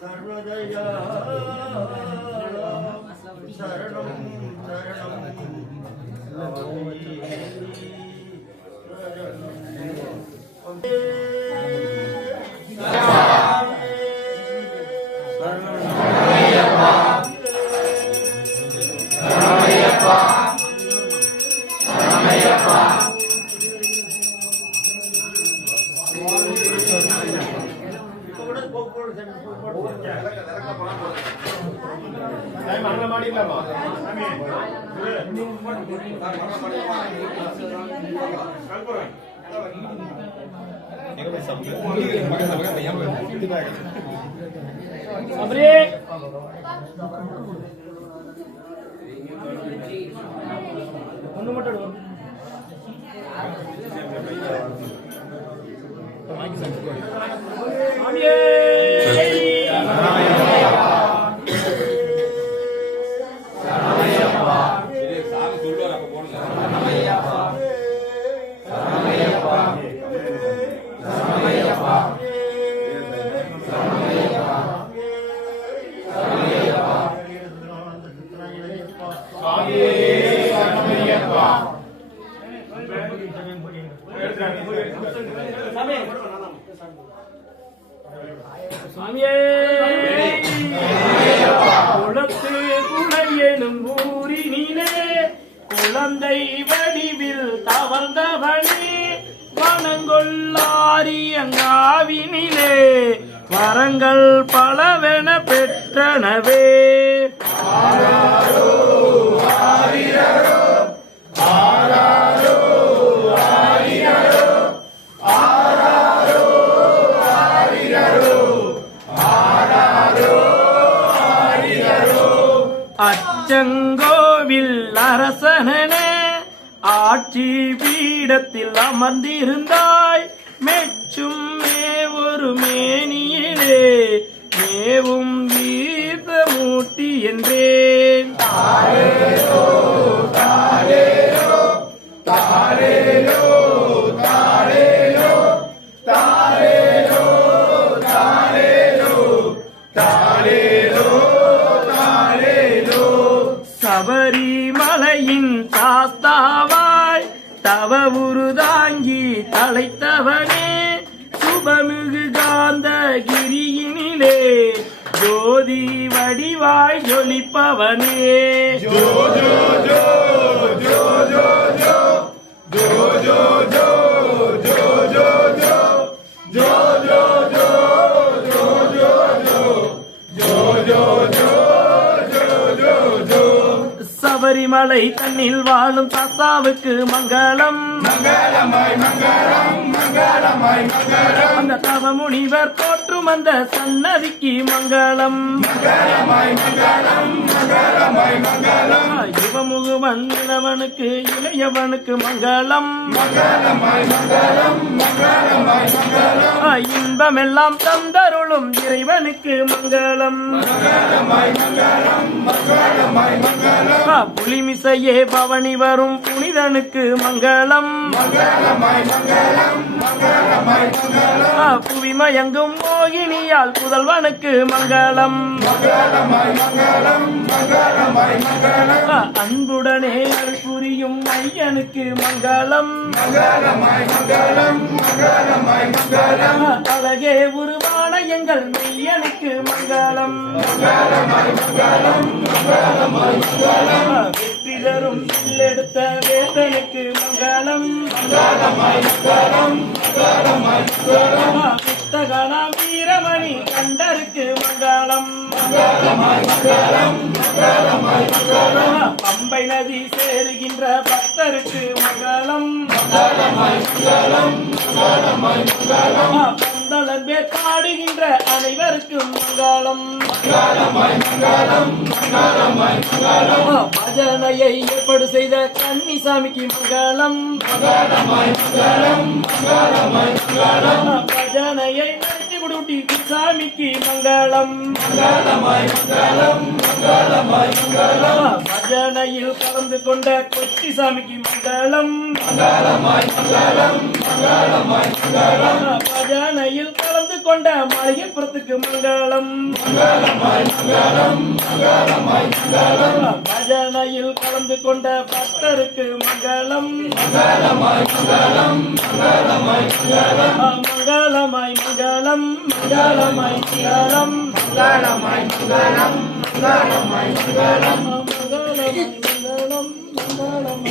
सर्वदया शरणं குழந்தை வடிவில் தவழ்ந்தவனே வனங்கொள்ளாரியங்காவினிலே வரங்கள் பலவென பெற்றனவே. அச்சங்கோவில் அரசனே ஆட்சி பீடத்தில் அமர்ந்திருந்தாய் மெச்சும் மேவொரு மேனியிலே மேவும் வீரமூர்த்தி என்றேன். சபரிமலையின் சாஸ்தாவாய் தவ உருதாங்கி தலைத்தவனே சுபமிகு காந்தகிரியினிலே ஜோதி வடிவாய் ஜொலிப்பவனே. ஜோ ஜோ ஜோ ஜோ ஜோ ஜோ ஜோ ஜோ ஜோ ஜோ ஜோ ஜோ ஜோ ஜோ ஜோ ஜோ ஜோ ஜோ ஜோ சபரிமலை தன்னில் வாழும் தாத்தாவுக்கு மங்களம் மங்களமாய் மங்களம் மங்களமாய் மங்களம். அந்த தவ முனிவர் போற்றும் அந்த சன்னதிக்கு மங்களம் மங்களமாய் மங்களம் மங்களமாய் மங்களம். யுவமுகும இளையவன் இளவனுக்கு இளையவனுக்கு மங்களம் இன்பமெல்லாம் தந்தருளும் இறைவனுக்கு மங்களம் புலிமிசையே பவனி வரும் புனிதனுக்கு மங்களம் புவிமயங்கும் மோகினியால் புதல்வனுக்கு மங்களம் அன்புடனே அருள் புரியும் ஐயனுக்கு மங்களம் அழகே உருவான எங்கள் மெய்யனுக்கு மங்களம் வெற்றி தரும் எடுத்த வேதனுக்கு மங்களம் புத்தகனாம் வீரமணி கண்டருக்கு மங்களம் பம்பை நதி சேருகின்ற பக்தருக்கு மங்களம் பந்தளன் பேர் பாடுகின்ற அனைவருக்கும் மங்களம் பஜனையை ஏற்பாடு செய்த கன்னிசாமிக்கு மங்களம் பஜனையை நடத்தி கொடுட்டி சாமிக்கு மங்களம் பஜனையில் கலந்து கொண்ட கொச்சி சாமிக்கு மங்களம் பஜனையில் கலந்து கொண்ட மலையப்புறத்துக்கு மங்களம் பஜனையில் கலந்து கொண்ட பக்தருக்கு மங்களம் மங்களமாய் மங்களம் மங்களமாய் மங்களம் மங்களமாய் மங்களம் மங்களமாய் மங்களம் மங்களமாய் மங்களம் மங்களமாய் மங்களம்